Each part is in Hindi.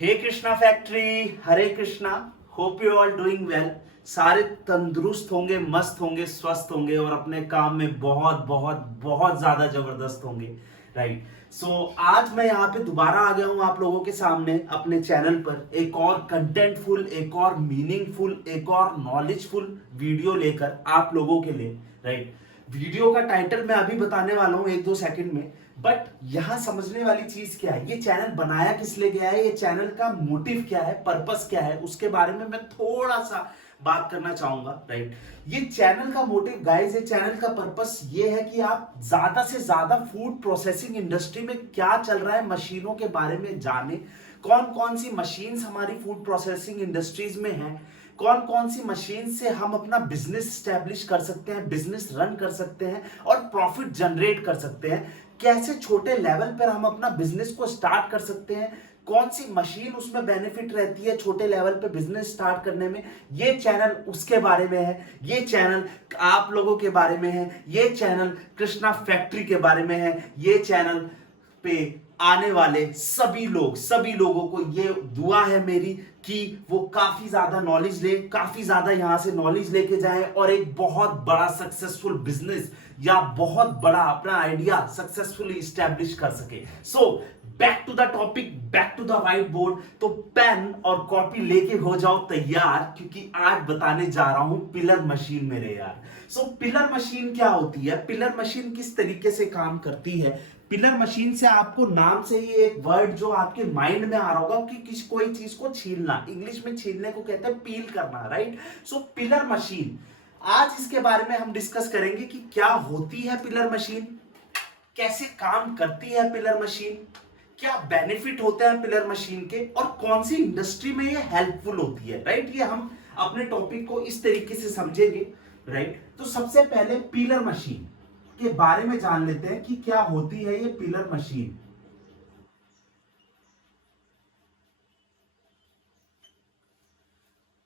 Hey Krishna factory, Hare Krishna. Hope you all doing well. सारे तंदुरुस्त होंगे, मस्त होंगे, स्वस्थ होंगे और अपने काम में बहुत बहुत बहुत ज्यादा जबरदस्त होंगे। राइट। सो आज मैं यहाँ पे दोबारा आ गया हूँ आप लोगों के सामने अपने चैनल पर एक और कंटेंटफुल, एक और मीनिंगफुल, एक और नॉलेजफुल वीडियो लेकर आप लोगों के लिए। राइट। वीडियो का टाइटल मैं अभी बताने वाला हूं 1-2 सेकंड में। बट यहां समझने वाली चीज क्या है, ये चैनल बनाया किस लिए गया है, ये चैनल का मोटिव क्या है, पर्पस क्या है, उसके बारे में मैं थोड़ा सा बात करना चाहूंगा। राइट। ये चैनल का मोटिव गाइस, ये चैनल का पर्पस ये है कि आप ज्यादा से ज्यादा फूड प्रोसेसिंग इंडस्ट्री में क्या चल रहा है मशीनों के बारे में जाने। कौन कौन सी मशीन्स हमारी फूड प्रोसेसिंग इंडस्ट्रीज में हैं, कौन कौन सी मशीन से हम अपना बिजनेस स्टैब्लिश कर सकते हैं, बिजनेस रन कर सकते हैं और प्रॉफिट जनरेट कर सकते हैं। कैसे छोटे लेवल पर हम अपना बिजनेस को स्टार्ट कर सकते हैं, कौन सी मशीन उसमें बेनिफिट रहती है छोटे लेवल पे बिजनेस स्टार्ट करने में। ये चैनल उसके बारे में है, ये चैनल आप लोगों के बारे में है, ये चैनल कृष्णा फैक्ट्री के बारे में है। ये चैनल पे आने वाले सभी लोग, सभी लोगों को ये दुआ है मेरी कि वो काफी ज्यादा नॉलेज ले, काफी ज्यादा यहां से नॉलेज लेके जाए और एक बहुत बड़ा सक्सेसफुल बिजनेस या बहुत बड़ा अपना आइडिया सक्सेसफुली स्टैब्लिश कर सके। So back to the topic, back to the whiteboard. तो पेन और कॉपी लेके हो जाओ तैयार, क्योंकि आज बताने जा रहा हूं पिलर मशीन मेरे यार। सो पिलर मशीन क्या होती है, पिलर मशीन किस तरीके से काम करती है। पिलर मशीन से आपको नाम से ही एक वर्ड जो आपके माइंड में आ रहा होगा कि किसी कोई चीज को छीलना, इंग्लिश में छीलने को कहते हैं पील करना। राइट। सो पिलर मशीन, आज इसके बारे में हम डिस्कस करेंगे कि क्या होती है पिलर मशीन, कैसे काम करती है पिलर मशीन, क्या बेनिफिट होते हैं पिलर मशीन के और कौन सी इंडस्ट्री में ये हेल्पफुल होती है। राइट। ये हम अपने टॉपिक को इस तरीके से समझेंगे। राइट। तो सबसे पहले पिलर मशीन के बारे में जान लेते हैं कि क्या होती है ये पिलर मशीन।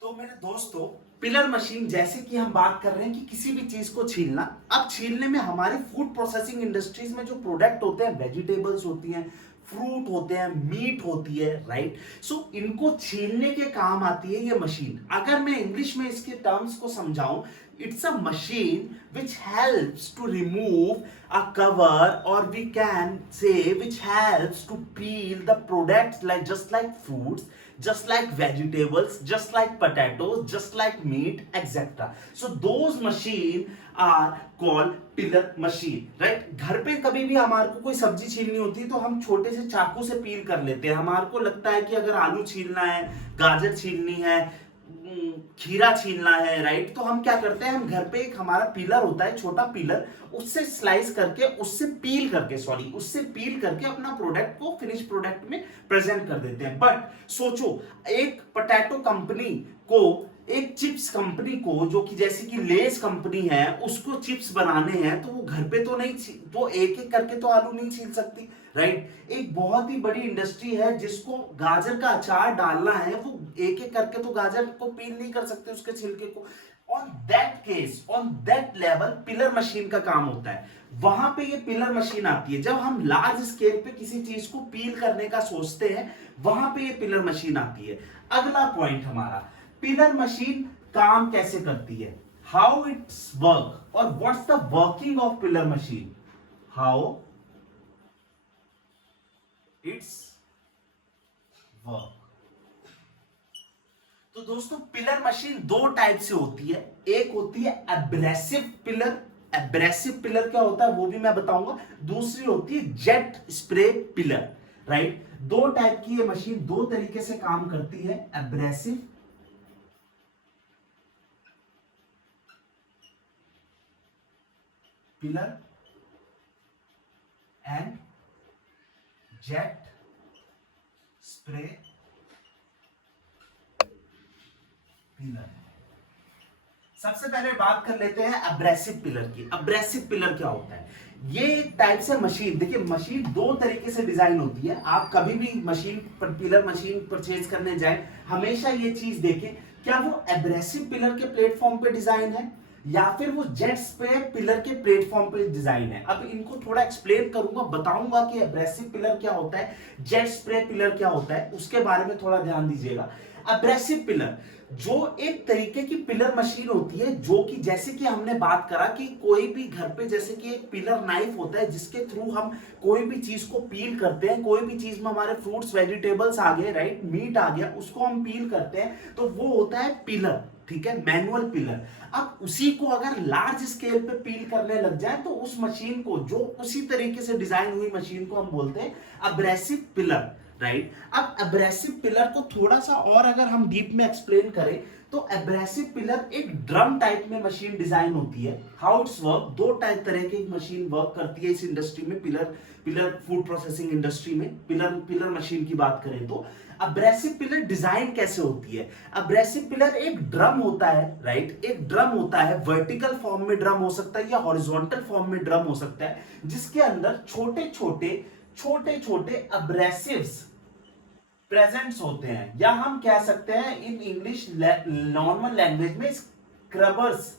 तो मेरे दोस्तों, पिलर मशीन जैसे कि हम बात कर रहे हैं कि किसी भी चीज को छीलना। अब छीलने में हमारे फूड प्रोसेसिंग इंडस्ट्रीज में जो प्रोडक्ट होते हैं, वेजिटेबल्स होती हैं, फ्रूट होते हैं, मीट होती है। राइट। सो इनको छीलने के काम आती है ये मशीन। अगर मैं इंग्लिश में इसके टर्म्स को समझाऊं, it's a machine which helps to remove a cover, or we can say which helps to peel the products, like just like fruits, just like vegetables, just like potatoes, just like meat, etc. So those machine are called pillar machine. Right. घर पे कभी भी हमारे को कोई सब्जी छीलनी होती है तो हम छोटे से चाकू से पील कर लेते हैं। हमारे को लगता है कि अगर आलू छीलना है, गाजर छीलनी है, खीरा छीलना है, राइट, तो हम क्या करते हैं, हम घर पे एक हमारा पीलर होता है, छोटा पीलर, उससे स्लाइस करके, उससे पील करके अपना प्रोडक्ट को फिनिश प्रोडक्ट में प्रेजेंट कर देते हैं। बट सोचो, एक पोटैटो कंपनी को, एक चिप्स कंपनी को, जो कि जैसे कि लेस कंपनी है, उसको चिप्स बनाने हैं तो वो घर पे तो नहीं, तो एक एक करके तो आलू नहीं छील सकती। राइट। एक बहुत ही बड़ी इंडस्ट्री है जिसको गाजर का अचार डालना है, वो एक एक करके तो गाजर को पील नहीं कर सकते, उसके छिलके को। On that case, on that level pillar machine का काम होता है। वहां पे ये पिलर मशीन आती है। जब हम लार्ज स्केल पे किसी चीज को पील करने का सोचते हैं, वहां पे ये पिलर मशीन आती है। अगला पॉइंट हमारा, पिलर मशीन काम कैसे करती है, हाउ इट्स वर्क और what's the working of pillar machine, how it's work. तो दोस्तों, पिलर मशीन दो टाइप से होती है। एक होती है एब्रेसिव पिलर। एब्रेसिव पिलर क्या होता है वो भी मैं बताऊंगा। दूसरी होती है जेट स्प्रे पिलर। राइट। दो टाइप की ये मशीन दो तरीके से काम करती है, abrasive pillar and jet spray pillar. सबसे पहले बात कर लेते हैं एब्रेसिव पिलर की। एब्रेसिव पिलर क्या होता है, ये एक टाइप से मशीन, देखिए मशीन दो तरीके से डिजाइन होती है। आप कभी भी मशीन पर, पिलर मशीन परचेज करने जाएं, हमेशा ये चीज देखें, क्या वो एब्रेसिव पिलर के प्लेटफॉर्म पे डिजाइन है या फिर वो जेट्स पे पिलर के प्लेटफॉर्म पे डिजाइन है। अब इनको थोड़ा एक्सप्लेन करूंगा, बताऊंगा कि एब्रेसिव पिलर क्या होता है, जेट स्प्रे पिलर क्या होता है, उसके बारे में थोड़ा ध्यान दीजिएगा। एब्रेसिव पिलर जो एक तरीके की पिलर मशीन होती है, जो कि जैसे कि हमने बात करा कि कोई भी घर पे जैसे कि एक पिलर नाइफ होता है जिसके थ्रू हम कोई भी चीज को पील करते हैं, कोई भी चीज में हमारे फ्रूट्स वेजिटेबल्स आ गए, राइट, मीट आ गया, उसको हम पील करते हैं, तो वो होता है पिलर, ठीक है, मैनुअल पिलर। अब उसी को अगर लार्ज स्केल पे पील करने लग जाए तो उस मशीन को, जो उसी तरीके से डिजाइन हुई मशीन को हम बोलते हैं एब्रेसिव पिलर, राइट। अब एब्रेसिव पिलर को थोड़ा सा और अगर हम डीप में एक्सप्लेन करें तो एब्रेसिव पिलर एक ड्रम टाइप में मशीन डिजाइन होती है। हाउ इट्स वर्क, दो टाइप तरह की मशीन वर्क करती है इस इंडस्ट्री में, पिलर फूड प्रोसेसिंग इंडस्ट्री में पिलर मशीन की बात करें तो एब्रेसिव पिलर डिजाइन कैसे होती है। एब्रेसिव पिलर एक ड्रम होता है, राइट, एक ड्रम होता है, वर्टिकल फॉर्म में ड्रम हो सकता है या हॉरिजॉन्टल फॉर्म में ड्रम हो सकता है, जिसके अंदर छोटे छोटे एब्रेसिव्स प्रेजेंट्स होते हैं, या हम कह सकते हैं इन इंग्लिश नॉर्मल लैंग्वेज में स्क्रबर्स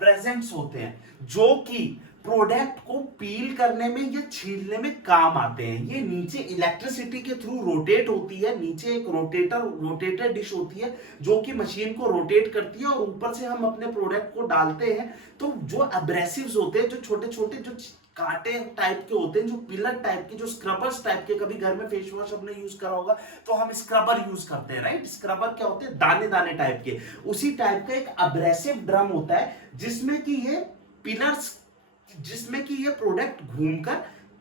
प्रेजेंट्स होते हैं, जो कि प्रोडक्ट को पील करने में या छीलने में काम आते हैं। ये नीचे इलेक्ट्रिसिटी के थ्रू रोटेट होती है, नीचे एक रोटेटर डिश होती है जो कि मशीन को रोटेट करती है, और ऊपर से हम अपने प्रोडक्ट को डालते हैं। तो जो एब्रेसिव्स होते हैं, जो छोटे छोटे जो कांटे टाइप के होते हैं, जो पिलर टाइप के, जो स्क्रबर्स टाइप के, कभी घर में फेस वॉश अपने यूज करा होगा तो हम स्क्रबर यूज करते हैं, राइट। स्क्रबर क्या होते हैं, दाने दाने टाइप के, उसी टाइप का एक एब्रेसिव ड्रम होता है जिसमें कि ये पिलर्स, जिसमें कि ये प्रोडक्ट घूमकर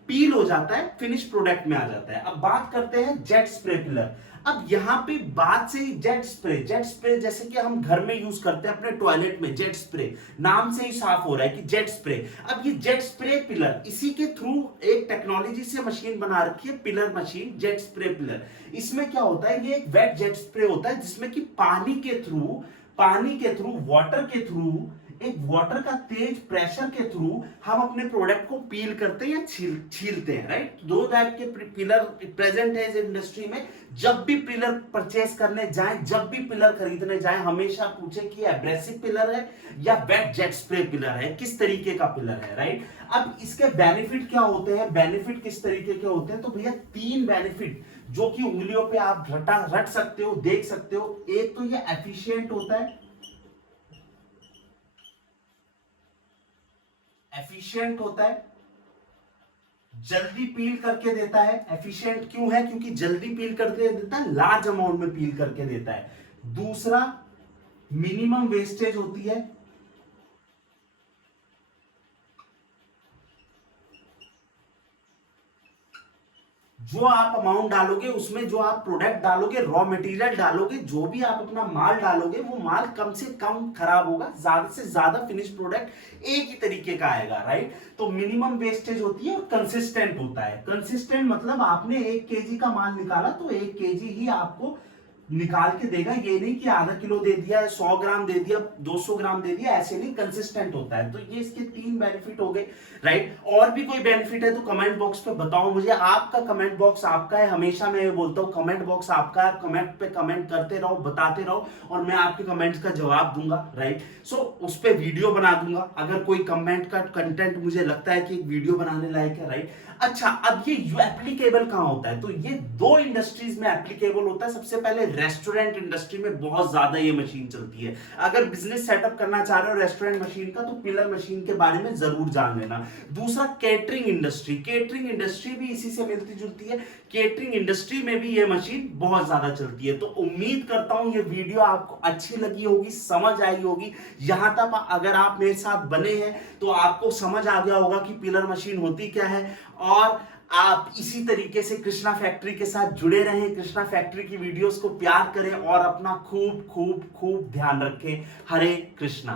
पील हो जाता है, फिनिश प्रोडक्ट में आ जाता है। अब बात करते हैं जेट स्प्रे पिलर। अब यहां पे बात से ही जेट स्प्रे जैसे कि हम घर में यूज करते हैं अपने टॉयलेट में, जेट स्प्रे नाम से ही साफ हो रहा है कि जेट स्प्रे। अब ये जेट स्प्रे पिलर, इसी के थ्रू एक टेक्नोलॉजी से मशीन बना रखी है, pillar machine, jet spray pillar. इसमें क्या होता है, ये एक वेट जेट स्प्रे होता है जिसमें कि पानी के थ्रू वाटर के थ्रू, एक वाटर का तेज प्रेशर के थ्रू हम अपने प्रोडक्ट को पील करते हैं या छीलते हैं, राइट। दो टाइप के पिलर प्रेजेंट है इस इंडस्ट्री में। जब भी पिलर परचेस करने जाएं, जब भी पिलर खरीदने जाएं, हमेशा पूछें कि एब्रेसिव पिलर है या वेट जेट स्प्रे पिलर है, किस तरीके का पिलर है, राइट। अब इसके बेनिफिट क्या होते हैं, बेनिफिट किस तरीके के होते हैं, तो भैया 3 बेनिफिट जो कि उंगलियों पे आप रट सकते हो, देख सकते हो। एक तो ये एफिशिएंट होता है, जल्दी पील करके देता है। एफिशिएंट क्यों है, क्योंकि जल्दी पील करके देता है, लार्ज अमाउंट में पील करके देता है। दूसरा, मिनिमम वेस्टेज होती है, जो आप अमाउंट डालोगे उसमें, जो आप प्रोडक्ट डालोगे, रॉ मटेरियल डालोगे, जो भी आप अपना माल डालोगे, वो माल कम से कम खराब होगा, ज्यादा से ज्यादा फिनिश प्रोडक्ट एक ही तरीके का आएगा, राइट। तो मिनिमम वेस्टेज होती है और कंसिस्टेंट होता है। कंसिस्टेंट मतलब आपने 1 केजी का माल निकाला तो 1 केजी ही आपको निकाल के देगा, ये नहीं कि आधा किलो दे दिया, 100 ग्राम दे दिया, 200 ग्राम दे दिया, ऐसे नहीं, कंसिस्टेंट होता है। तो ये इसके 3 बेनिफिट हो गए, राइट। और भी कोई बेनिफिट है तो कमेंट बॉक्स पे बताओ मुझे, आपका कमेंट बॉक्स आपका है, हमेशा मैं ये बोलता हूँ कमेंट बॉक्स आपका है, कमेंट पे कमेंट करते रहो, बताते रहो, और मैं आपके कमेंट्स का जवाब दूंगा, राइट। सो उस पर वीडियो बना दूंगा अगर कोई कमेंट का कंटेंट मुझे लगता है कि एक वीडियो बनाने लायक है, राइट। अच्छा, अब ये एप्लीकेबल कहां होता है, तो ये 2 इंडस्ट्रीज में एप्लीकेबल होता है। सबसे पहले रेस्टोरेंट इंडस्ट्री में बहुत ज्यादा ये मशीन चलती है। अगर बिजनेस सेटअप करना चाह रहे हो रेस्टोरेंट मशीन का, तो पिलर मशीन के बारे में जरूर जान लेना। दूसरा, केटरिंग इंडस्ट्री भी इसी से मिलती जुलती है। केटरिंग इंडस्ट्री में भी ये मशीन बहुत ज्यादा चलती है। तो उम्मीद करता हूं ये वीडियो आपको अच्छी लगी होगी, समझ आई होगी। यहां तक अगर आप मेरे साथ बने हैं तो आपको समझ आ गया होगा कि पिलर मशीन होती क्या है, और आप इसी तरीके से कृष्णा फैक्ट्री के साथ जुड़े रहें, कृष्णा फैक्ट्री की वीडियोस को प्यार करें और अपना खूब खूब खूब ध्यान रखें। हरे कृष्णा।